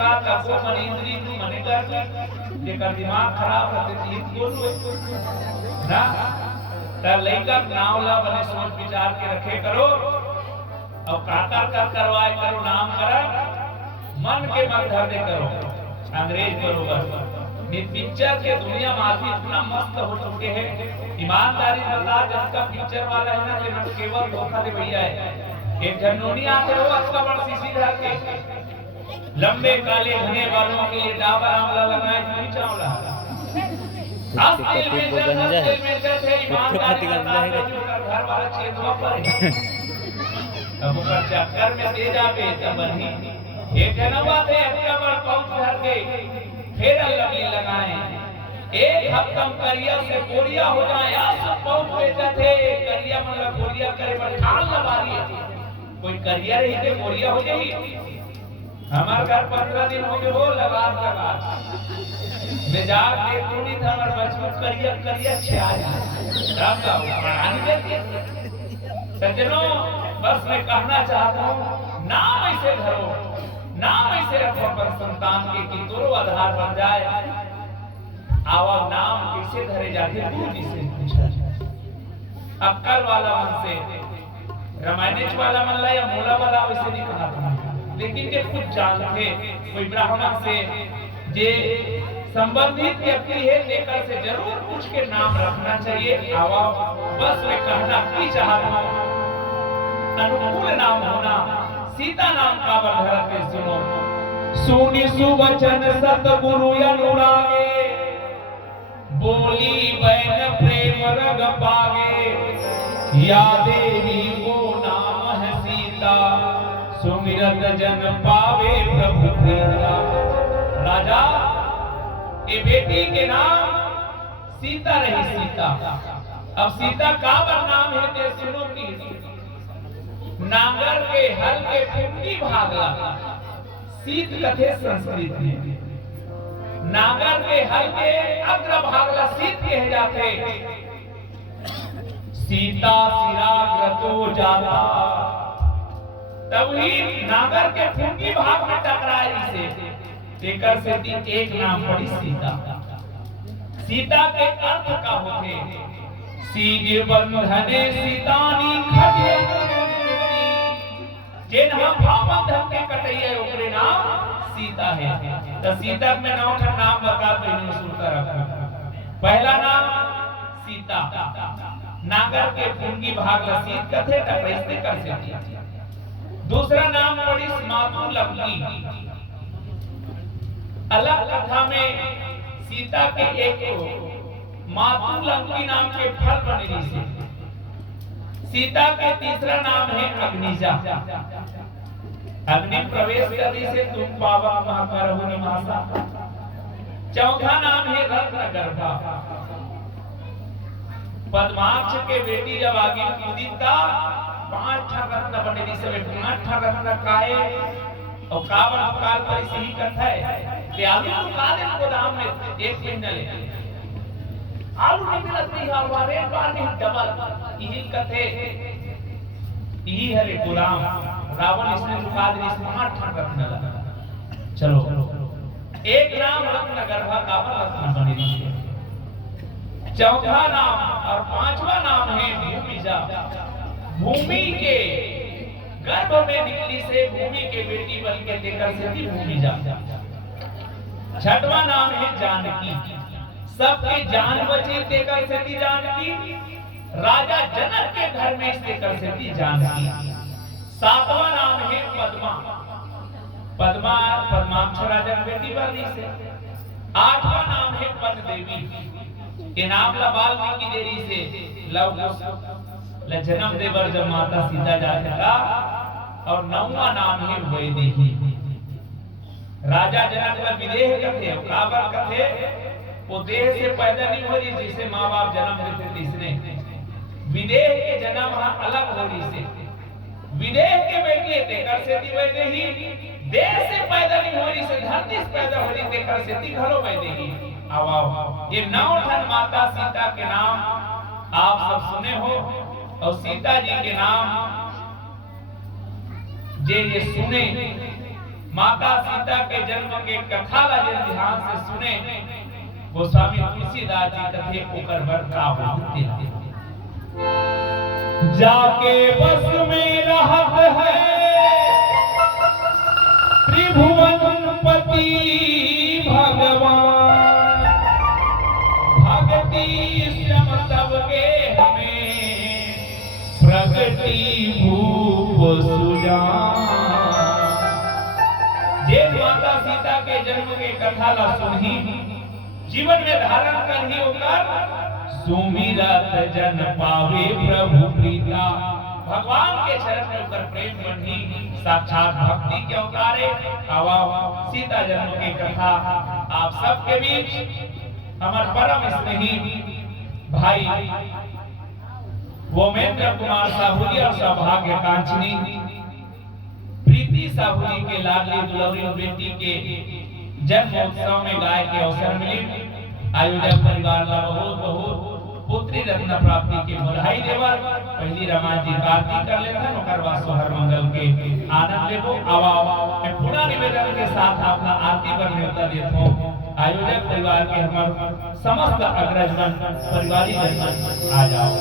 आपको मनींद्री तू मने कर जेकर दिमाग खराब रहते तीन बोल ना त लइका नावला बने सोच विचार के रखे करो और काकर कर करवाए करो नाम कर मन के मत धर दे करो अंग्रेज बरोबर ये पिक्चर के दुनिया में आदमी इतना मस्त हो चुके हैं ईमानदारी बता जिसका पिक्चर वाला है ना कि मत केवल धोखा दे भैया है एक जनोनी आते हो अच्छा बड़ सीसी धर के लंबे काले घने बालों के लिए डाबर आंवला लगाए नहीं चावला आज तेल में जैसे ईमानदारी घर वाला चेतवा पर अब का चक्कर में दे जावे तब नहीं एक जनवा थे अक्टूबर पहुंच घर के फिर लगी लगाए एक हफ्ता करिया से कोरिया हो जाए आज पहुंच बेचा थे करिया मतलब कोरिया करे पर ठाल लगा रही है कोई करिया रही थे कोरिया हो जाएगी हमार घर 15 दिन हो गए वो लगा मिजाज के पूरी था हमार बचपन करिया छाया राम का पढ़ाने देते सज्जनों बस मैं कहना चाहता हूँ नाम ऐसे धरो नाम ऐसे रखो पर संतान के कि दोनों आधार बन जाए आवा नाम कैसे धरे जाके गुरु जी से पूछा अक्कल वाला मन से रामायण वाला मन ला या मूला वाला वैसे नहीं कहा था लेकिन जे कुछ जानते कोई ब्राह्मण से जे संबंधित व्यक्ति है लेकर से जरूर कुछ के नाम रखना चाहिए आवा बस मैं कहना की चाहता हूँ अनुकूल नाम होना सीता नाम का बरधरते सुनो सुनी सुवचन सतगुरु अनुरागे बोली बैन प्रेम रग पागे या देवी को नाम है सीता सुमिरत जन पावे प्रभु प्रीता राजा ये बेटी के नाम सीता रही सीता अब सीता का नाम है ते सुनो की नांगर के हल के फुंडी भागला सीत कथे संस्कृत में नांगर के हल के अग्र भागला सीत कहे जाते सीता सिराग्रतो जाता तभी नागर के फुंगी भाग में टकराई से तेकर से एक नाम पड़ी सीता सीता के अर्थ का होते सीज बंधने सीतानी खटे जेन हम भावबंधन के कटैया ओकरे नाम सीता है तो सीता में नौ का नाम बता तो इन्हें सुनकर रखो पहला नाम सीता नागर के फुंगी भाग ला सीत कथे टकराइते कर से दूसरा नाम पड़ी मातु लंकी अलग कथा में सीता के एक मातु लंकी नाम के फल बने से सीता के तीसरा नाम है अग्निजा अग्नि प्रवेश करने से तुम पावा महाकरहु निवासा चौथा नाम है रत्न गर्भा पद्माक्ष के बेटी जब आगे उदिता 5 रत्न बने से 5 रत्न काए और कावन काल पर इसी कथा है ते आलू काले गोदाम में 1 महीना ले आलू निकलत नहीं हमारे बार में डबल यही कथे यही है रे गुलाम रावण इसने लुका दे इसमें 8 रत्न लगा चलो एक नाम रत्न गर्भा कावन रत्न बने से चौथा नाम और 5वां नाम है भूमिजा भूमि के गर्भ में निकली से भूमि के बेटी बन के लेकर से थी भूमिजा छठवां नाम है जानकी सबके जान बची देकर से थी जानकी राजा जनक के घर में देकर से थी जानकी सातवां नाम है पद्मा पद्मा पद्माक्ष राजा की बेटी बनी से आठवां नाम है पद देवी के नाम ला वाल्मीकि देरी से लव ल जन्म देवर जब माता सीता जाते था और 9वां नाम है वैदेही राजा जनक का विदेह कथे काबर कथे वो देह से पैदा नहीं हो रही जिसे माँ बाप जन्म देते थे इसने विदेह के जन्म अलग हो रही से विदेह के बेटी देकर से थी वैदेही देह से पैदा नहीं हो रही से धरती से पैदा हो रही देकर से थी घरों वैदेही आओ ये 9 ठन माता सीता के नाम आप सब सुने हो और सीता जी के नाम जे ये सुने माता सीता के जन्म के कथा ला जन ध्यान से सुने गोस्वामी तुलसीदास जी कथे ओकर बरका होते जाके बस में रहत है त्रिभुवनपति भगवान भक्ति श्रम सबके हमें प्रगति भूप सुजान। जे माता सीता के जन्म के कथा ला सुनही जीवन में धारण करही ओकर सुमिरत जन पावे प्रभु प्रीता। भगवान के चरण में ओकर प्रेम बढ़ी साक्षात भक्ति के अवतारे आवा सीता जन्म की कथा आप सबके बीच हमार परम स्नेही भाई वोमेंद्र कुमार साहूजी और सौभाग्य कांचनी प्रीति साहूजी के लाडली दुलारी बेटी के जन्मोत्सव में गाय के अवसर मिले। आयोजक परिवार ला बहुत बहुत पुत्री रत्न प्राप्ति के बधाई देवर पहली रमा जी आरती कर लेते हैं ओकर बाद सोहर मंगल के आनंद लेबो। आवा मैं पूरा निवेदन के साथ अपना आरती पर न्योता देता हूं। आयोजक परिवार के हमारे समस्त अग्रजन परिवारी जन आ जाओ।